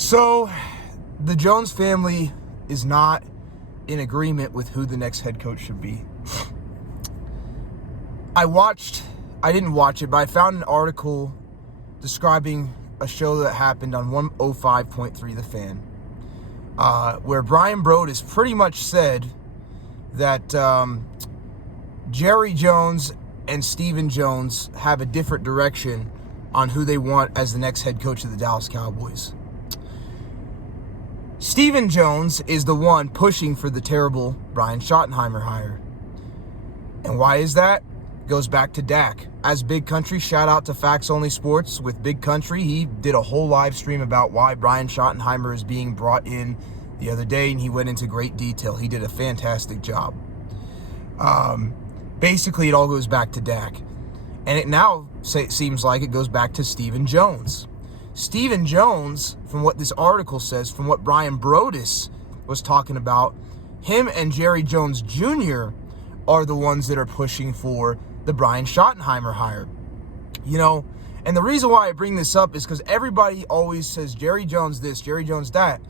So, the Jones family is not in agreement with who the next head coach should be. I didn't watch it, but I found an article describing a show that happened on 105.3 The Fan, where Brian Brodus pretty much said that Jerry Jones and Stephen Jones have a different direction on who they want as the next head coach of the Dallas Cowboys. Stephen Jones is the one pushing for the terrible Brian Schottenheimer hire. And why is that? Goes back to Dak. As Big Country, shout out to Facts Only Sports with Big Country. He did a whole live stream about why Brian Schottenheimer is being brought in the other day, and he went into great detail. He did a fantastic job. Basically, it all goes back to Dak. And it now seems like it goes back to Stephen Jones. Stephen Jones, from what this article says, from what Brian Brodus was talking about, him and Jerry Jones Jr. are the ones that are pushing for the Brian Schottenheimer hire. You know, and the reason why I bring this up is because everybody always says Jerry Jones this, Jerry Jones that.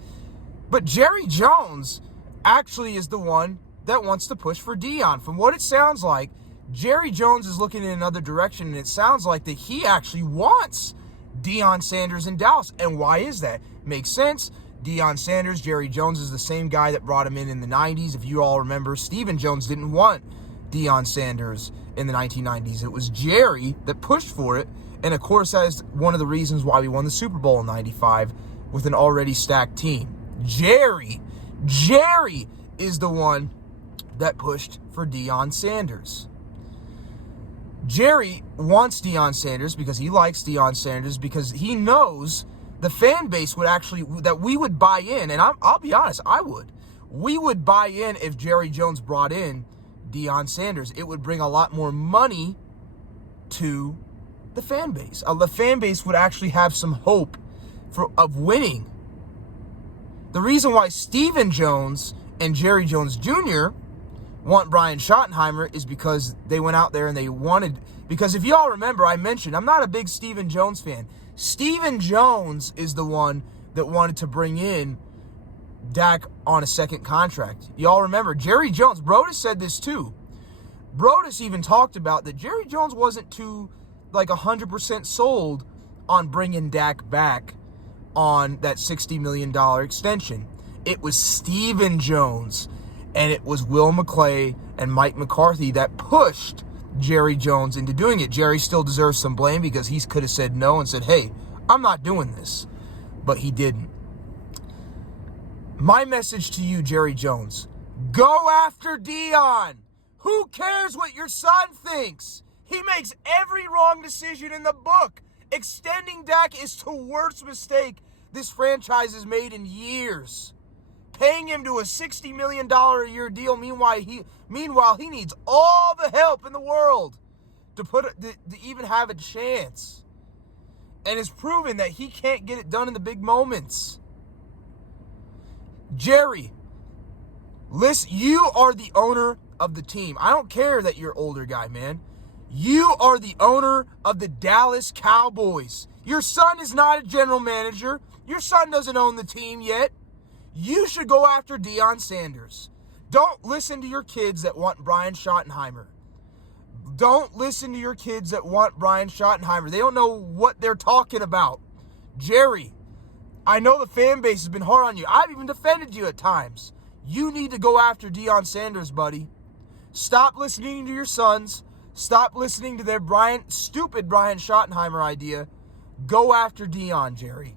But Jerry Jones actually is the one that wants to push for Deion. From what it sounds like, Jerry Jones is looking in another direction, and it sounds like that he actually wants Deion Sanders in Dallas. And why is that? Makes sense. Deion Sanders, Jerry Jones is the same guy that brought him in the 90s. If you all remember, Stephen Jones didn't want Deion Sanders in the 1990s. It was Jerry that pushed for it. And of course, that is one of the reasons why we won the Super Bowl in 95 with an already stacked team. Jerry is the one that pushed for Deion Sanders. Jerry wants Deion Sanders because he likes Deion Sanders, because he knows the fan base would actually, that we would buy in, and I'll be honest, I would. We would buy in if Jerry Jones brought in Deion Sanders. It would bring a lot more money to the fan base. The fan base would actually have some hope of winning. The reason why Stephen Jones and Jerry Jones Jr. want Brian Schottenheimer is because they went out there and they wanted, because if y'all remember, I mentioned I'm not a big Stephen Jones fan. Stephen Jones is the one that wanted to bring in Dak on a second contract. Y'all remember, Jerry Jones, Brodus said this too. Brodus even talked about that Jerry Jones wasn't too, 100% sold on bringing Dak back on that $60 million extension. It was Stephen Jones and it was Will McClay and Mike McCarthy that pushed Jerry Jones into doing it. Jerry still deserves some blame because he could have said no and said, hey, I'm not doing this. But he didn't. My message to you, Jerry Jones, go after Deion. Who cares what your son thinks? He makes every wrong decision in the book. Extending Dak is the worst mistake this franchise has made in years. Paying him to a $60 million a year deal, meanwhile he needs all the help in the world to even have a chance. And it's proven that he can't get it done in the big moments. Jerry, listen, you are the owner of the team. I don't care that you're older guy, man. You are the owner of the Dallas Cowboys. Your son is not a general manager. Your son doesn't own the team yet. You should go after Deion Sanders. Don't listen to your kids that want Brian Schottenheimer. Don't listen to your kids that want Brian Schottenheimer. They don't know what they're talking about. Jerry, I know the fan base has been hard on you. I've even defended you at times. You need to go after Deion Sanders, buddy. Stop listening to your sons. Stop listening to their stupid Brian Schottenheimer idea. Go after Deion, Jerry.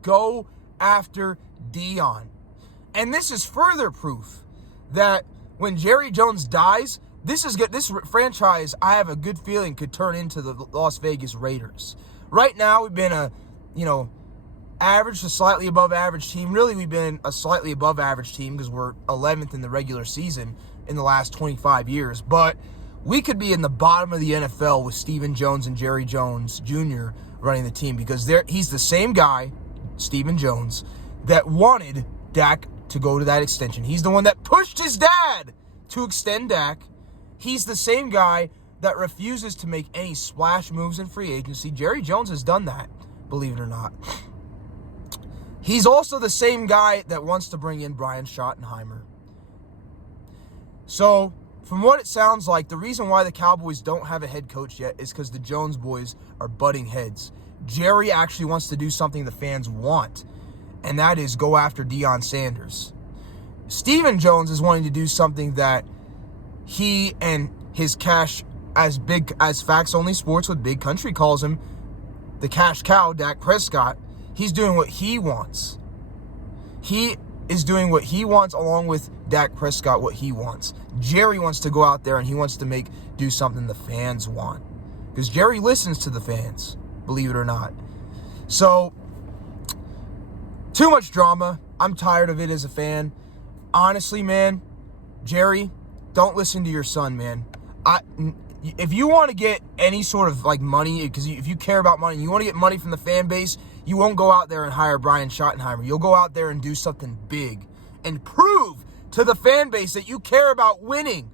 Go after Deion. And this is further proof that when Jerry Jones dies, this franchise, I have a good feeling, could turn into the Las Vegas Raiders. Right now, we've been average to slightly above average team. Really, we've been a slightly above average team because we're 11th in the regular season in the last 25 years. But we could be in the bottom of the NFL with Stephen Jones and Jerry Jones Jr. running the team, because he's the same guy, Stephen Jones, that wanted Dak to go to that extension. He's the one that pushed his dad to extend Dak. He's the same guy that refuses to make any splash moves in free agency. Jerry Jones has done that, believe it or not. He's also the same guy that wants to bring in Brian Schottenheimer. So, from what it sounds like, the reason why the Cowboys don't have a head coach yet is because the Jones boys are butting heads. Jerry actually wants to do something the fans want, and that is go after Deion Sanders. Stephen Jones is wanting to do something that he and his cash, as Facts Only Sports with Big Country calls him, the cash cow, Dak Prescott, he's doing what he wants. He is doing what he wants along with Dak Prescott what he wants. Jerry wants to go out there and he wants to do something the fans want. Because Jerry listens to the fans, believe it or not. So, too much drama. I'm tired of it as a fan. Honestly, man, Jerry, don't listen to your son, man. If you want to get any sort of like money, because if you care about money, you want to get money from the fan base, you won't go out there and hire Brian Schottenheimer. You'll go out there and do something big and prove to the fan base that you care about winning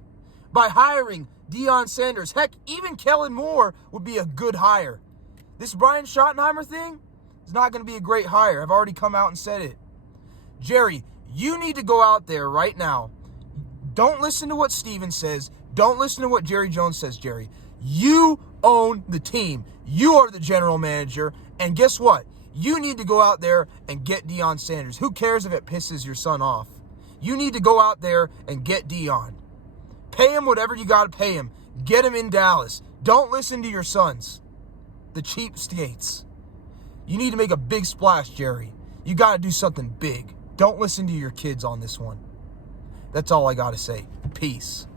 by hiring Deion Sanders. Heck, even Kellen Moore would be a good hire. This Brian Schottenheimer thing is not going to be a great hire. I've already come out and said it. Jerry, you need to go out there right now. Don't listen to what Steven says. Don't listen to what Jerry Jones says, Jerry. You own the team. You are the general manager. And guess what? You need to go out there and get Deion Sanders. Who cares if it pisses your son off? You need to go out there and get Deion. Pay him whatever you got to pay him. Get him in Dallas. Don't listen to your sons, the cheapskates. You need to make a big splash, Jerry. You got to do something big. Don't listen to your kids on this one. That's all I got to say. Peace.